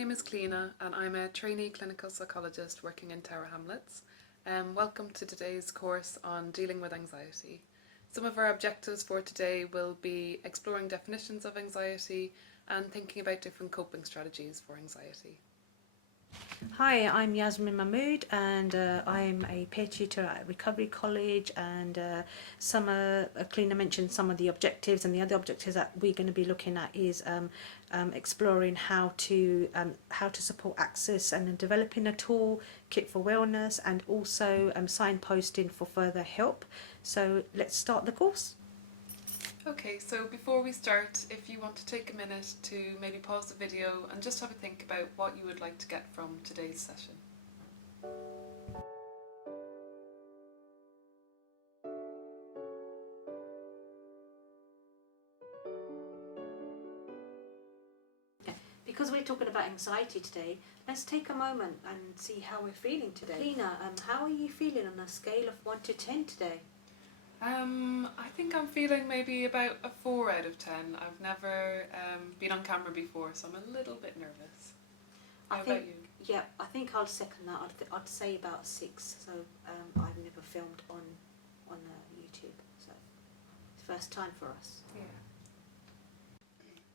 name is Cleena and I'm a trainee clinical psychologist working in Tower Hamlets. Welcome to today's course on dealing with anxiety. Some of our objectives for today will be exploring definitions of anxiety and thinking about different coping strategies for anxiety. Hi, I'm Yasmin Mahmood and I'm a peer tutor at Recovery College, and Cleena mentioned some of the objectives, and the other objectives that we're going to be looking at is exploring how to support access and developing a tool kit for wellness, and also signposting for further help. So let's start the course. Okay, so before we start, if you want to take a minute to maybe pause the video and just have a think about what you would like to get from today's session. Because we're talking about anxiety today, let's take a moment and see how we're feeling today. Cleena, how are you feeling on a scale of 1 to 10 today? I think I'm feeling maybe about a 4 out of 10. I've never been on camera before, so I'm a little bit nervous. How about you? Yeah, I think I'll second that. I'd say about 6. So I've never filmed on YouTube, so it's first time for us. Yeah.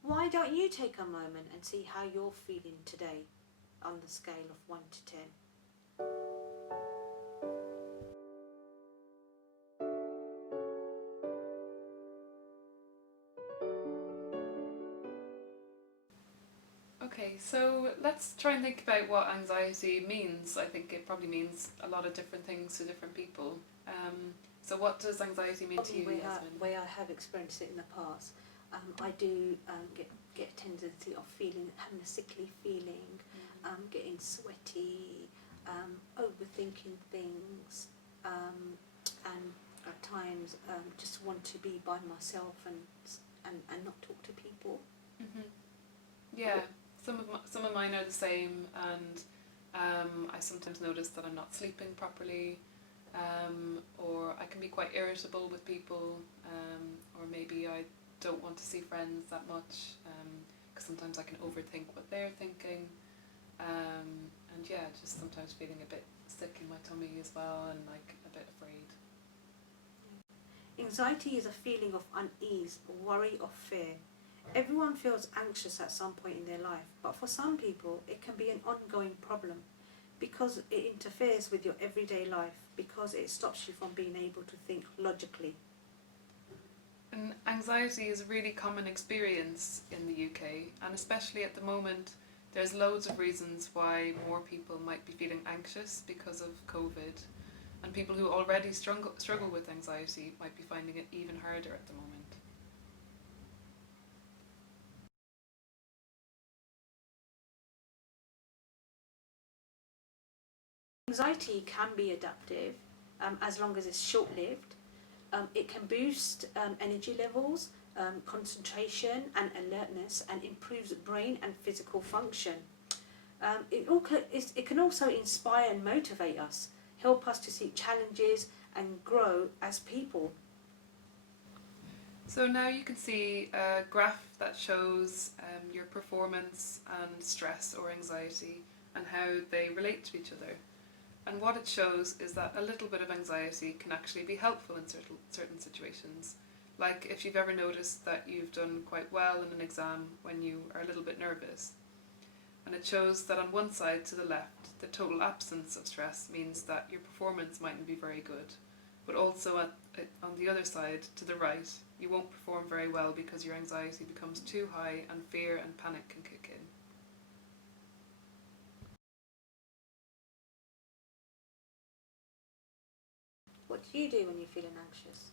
Why don't you take a moment and see how you're feeling today on the scale of 1 to 10? Okay, so let's try and think about what anxiety means. I think it probably means a lot of different things to different people. So what does anxiety mean to you, Yasmin? Where I have experienced it in the past, I do get a tendency of having a sickly feeling, getting sweaty, overthinking things, and at times just want to be by myself and not talk to people. Mm-hmm. Yeah, some of mine are the same, and I sometimes notice that I'm not sleeping properly, or I can be quite irritable with people, or maybe I don't want to see friends that much, because sometimes I can overthink what they're thinking, and yeah, just sometimes feeling a bit sick in my tummy as well, and like a bit afraid. Anxiety is a feeling of unease, worry, or fear. Everyone feels anxious at some point in their life, but for some people it can be an ongoing problem because it interferes with your everyday life, because it stops you from being able to think logically. And anxiety is a really common experience in the UK, and especially at the moment there's loads of reasons why more people might be feeling anxious because of COVID, and people who already struggle with anxiety might be finding it even harder at the moment. Anxiety can be adaptive as long as it's short-lived. It can boost energy levels, concentration and alertness, and improves brain and physical function. It can also inspire and motivate us, help us to seek challenges and grow as people. So now you can see a graph that shows your performance and stress or anxiety and how they relate to each other. And what it shows is that a little bit of anxiety can actually be helpful in certain situations. Like if you've ever noticed that you've done quite well in an exam when you are a little bit nervous. And it shows that on one side to the left, the total absence of stress means that your performance mightn't be very good. But also on the other side, to the right, you won't perform very well because your anxiety becomes too high and fear and panic can kick in. What do you do when you're feeling anxious?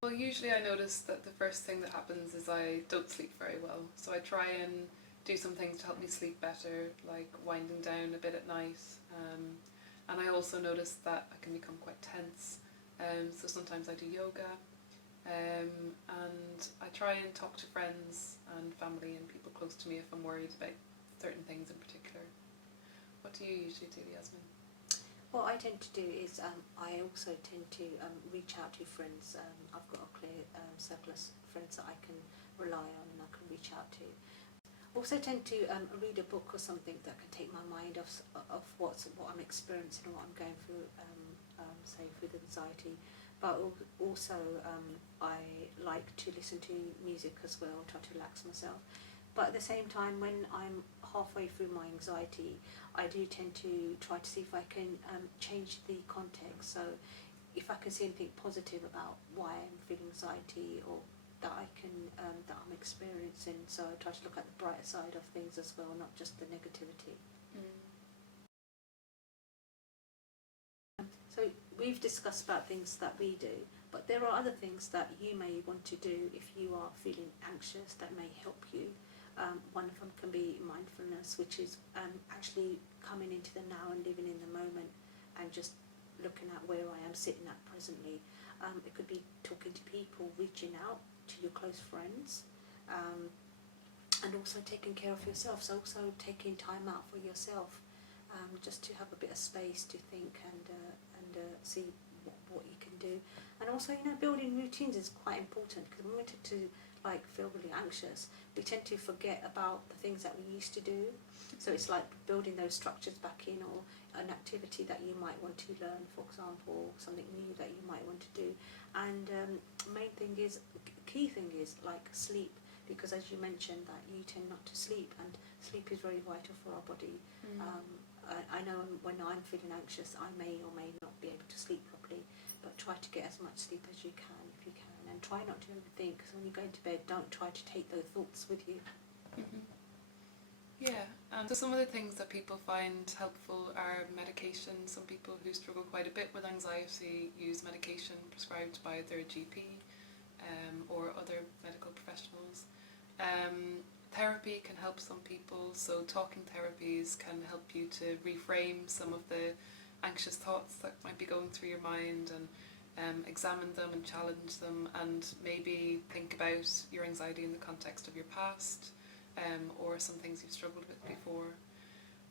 Well, usually I notice that the first thing that happens is I don't sleep very well. So I try and do some things to help me sleep better, like winding down a bit at night. And I also notice that I can become quite tense. So sometimes I do yoga. And I try and talk to friends and family and people close to me if I'm worried about certain things in particular. What do you usually do, Yasmin? What I tend to do is I also tend to reach out to friends. I've got a clear circle of friends that I can rely on and I can reach out to. Also tend to read a book or something that can take my mind off what I'm experiencing or what I'm going through, say with anxiety. But also I like to listen to music as well, try to relax myself. But at the same time, when I'm halfway through my anxiety, I do tend to try to see if I can change the context. So if I can see anything positive about why I'm feeling anxiety or that I can that I'm experiencing, so I try to look at the brighter side of things as well, not just the negativity. So we've discussed about things that we do, but there are other things that you may want to do if you are feeling anxious that may help you. One of them can be mindfulness, which is actually coming into the now and living in the moment and just looking at where I am sitting at presently. It could be talking to people, reaching out to your close friends, and also taking care of yourself. So also taking time out for yourself, just to have a bit of space to think and see what you can do. And also, building routines is quite important, because when we tend to feel really anxious, we tend to forget about the things that we used to do. So it's like building those structures back in, or an activity that you might want to learn, for example, something new that you might want to do. And key thing is sleep, because as you mentioned that you tend not to sleep, and sleep is very vital for our body. I know when I'm feeling anxious, I may or may not be able to sleep properly, but try to get as much sleep as you can if you can, and try not to overthink, because when you go to bed, don't try to take those thoughts with you. Yeah, and so some of the things that people find helpful are medication. Some people who struggle quite a bit with anxiety use medication prescribed by their GP or other medical professionals. Therapy can help some people, so talking therapies can help you to reframe some of the anxious thoughts that might be going through your mind, and examine them and challenge them, and maybe think about your anxiety in the context of your past, or some things you've struggled with before.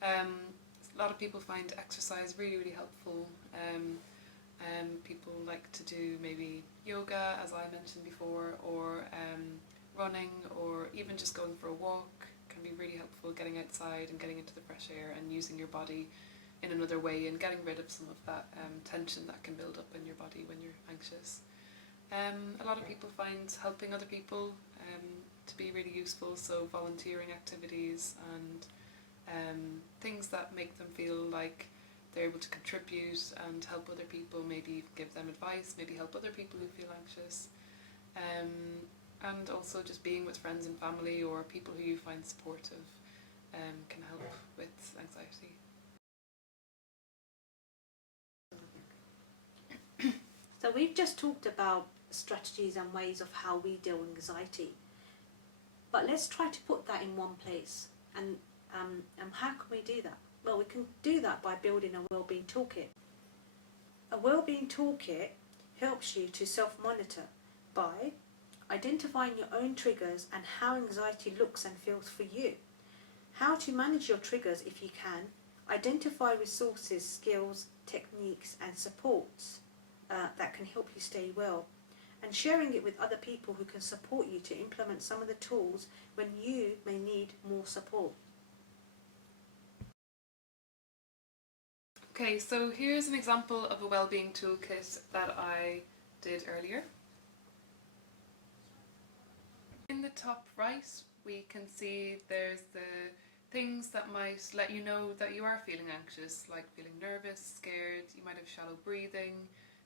A lot of people find exercise really, really helpful. People like to do maybe yoga, as I mentioned before, or running, or even just going for a walk can be really helpful, getting outside and getting into the fresh air and using your body in another way, and getting rid of some of that tension that can build up in your body when you're anxious. A lot of people find helping other people to be really useful, so volunteering activities and things that make them feel like they're able to contribute and help other people, maybe give them advice, maybe help other people who feel anxious. And also just being with friends and family or people who you find supportive can help with anxiety. So we've just talked about strategies and ways of how we deal with anxiety, but let's try to put that in one place. And how can we do that? Well, we can do that by building a Wellbeing Toolkit. A Wellbeing Toolkit helps you to self-monitor by identifying your own triggers and how anxiety looks and feels for you, how to manage your triggers if you can, identify resources, skills, techniques and supports that can help you stay well, and sharing it with other people who can support you to implement some of the tools when you may need more support. Okay, so here's an example of a Wellbeing Toolkit that I did earlier. In the top right, we can see there's the things that might let you know that you are feeling anxious, like feeling nervous, scared, you might have shallow breathing,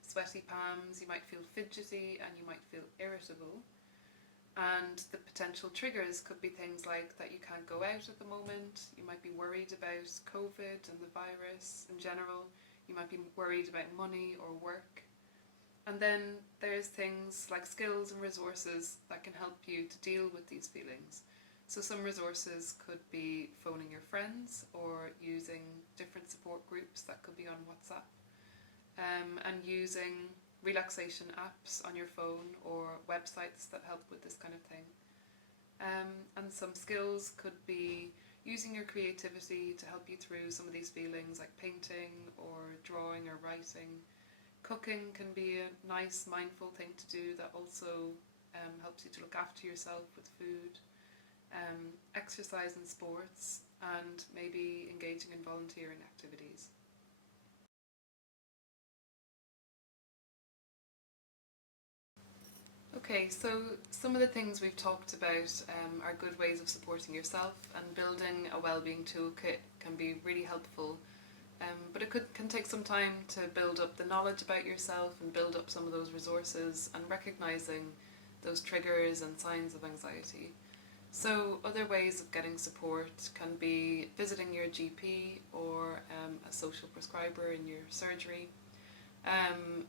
sweaty palms, you might feel fidgety, and you might feel irritable. And the potential triggers could be things like that you can't go out at the moment, you might be worried about COVID and the virus in general, you might be worried about money or work. And then there's things like skills and resources that can help you to deal with these feelings. So some resources could be phoning your friends or using different support groups that could be on WhatsApp, and using relaxation apps on your phone or websites that help with this kind of thing. And some skills could be using your creativity to help you through some of these feelings, like painting or drawing or writing. Cooking can be a nice mindful thing to do that also helps you to look after yourself with food. exercise and sports, and maybe engaging in volunteering activities. Okay, so some of the things we've talked about are good ways of supporting yourself, and building a wellbeing toolkit can be really helpful. But it can take some time to build up the knowledge about yourself and build up some of those resources and recognising those triggers and signs of anxiety. So other ways of getting support can be visiting your GP or a social prescriber in your surgery.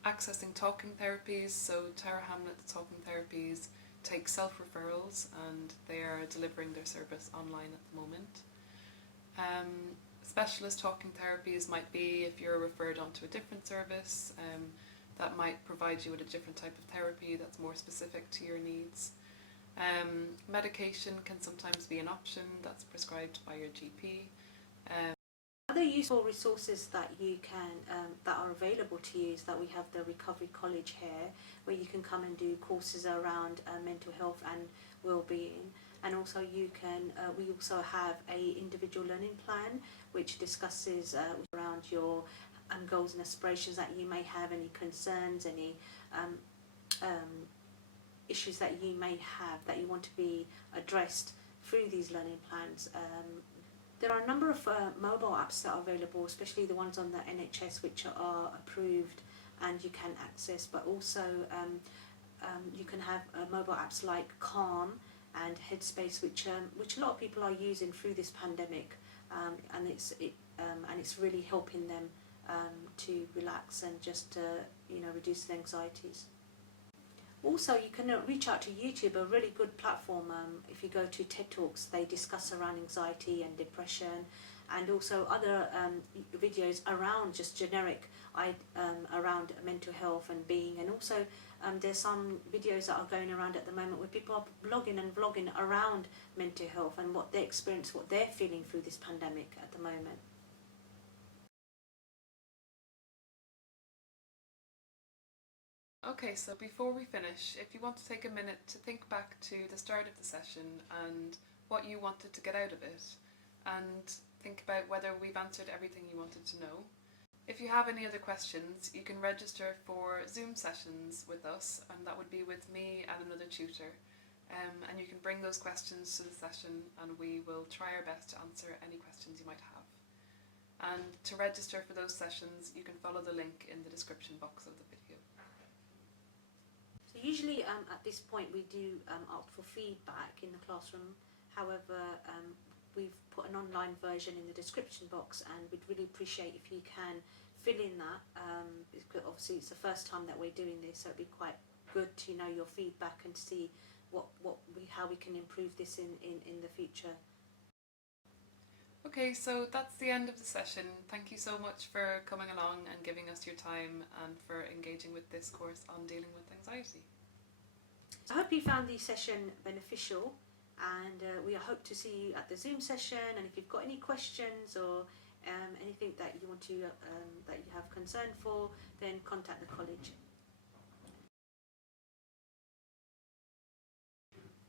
Accessing talking therapies, so Tower Hamlets talking therapies take self-referrals and they are delivering their service online at the moment. Specialist talking therapies might be if you're referred onto a different service, that might provide you with a different type of therapy that's more specific to your needs. Medication can sometimes be an option that's prescribed by your GP. Other useful resources that you can that are available to you is that we have the Recovery College here, where you can come and do courses around mental health and well-being, and also you can we also have a individual learning plan which discusses around your goals and aspirations that you may have, any concerns, any issues that you may have that you want to be addressed through these learning plans. There are a number of mobile apps that are available, especially the ones on the NHS which are approved and you can access, but also you can have mobile apps like Calm and Headspace, which a lot of people are using through this pandemic, and it's really helping them to relax and just reduce their anxieties. Also, you can reach out to YouTube, a really good platform. If you go to TED Talks, they discuss around anxiety and depression, and also other videos around just generic around mental health and being. And also there's some videos that are going around at the moment where people are blogging and vlogging around mental health and what they experience, what they're feeling through this pandemic at the moment. Okay, so before we finish, if you want to take a minute to think back to the start of the session and what you wanted to get out of it, and think about whether we've answered everything you wanted to know. If you have any other questions, you can register for Zoom sessions with us, and that would be with me and another tutor. And you can bring those questions to the session and we will try our best to answer any questions you might have. And to register for those sessions, you can follow the link in the description box of the video. So usually at this point we do opt for feedback in the classroom. However, we've put an online version in the description box, and we'd really appreciate if you can fill in that, because obviously it's the first time that we're doing this, so it'd be quite good to know your feedback and see how we can improve this in the future. Okay, so that's the end of the session. Thank you so much for coming along and giving us your time and for engaging with this course on dealing with anxiety. I hope you found the session beneficial, and we hope to see you at the Zoom session. And if you've got any questions or anything that you want to that you have concern for, then contact the college.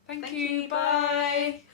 Thank you. Bye.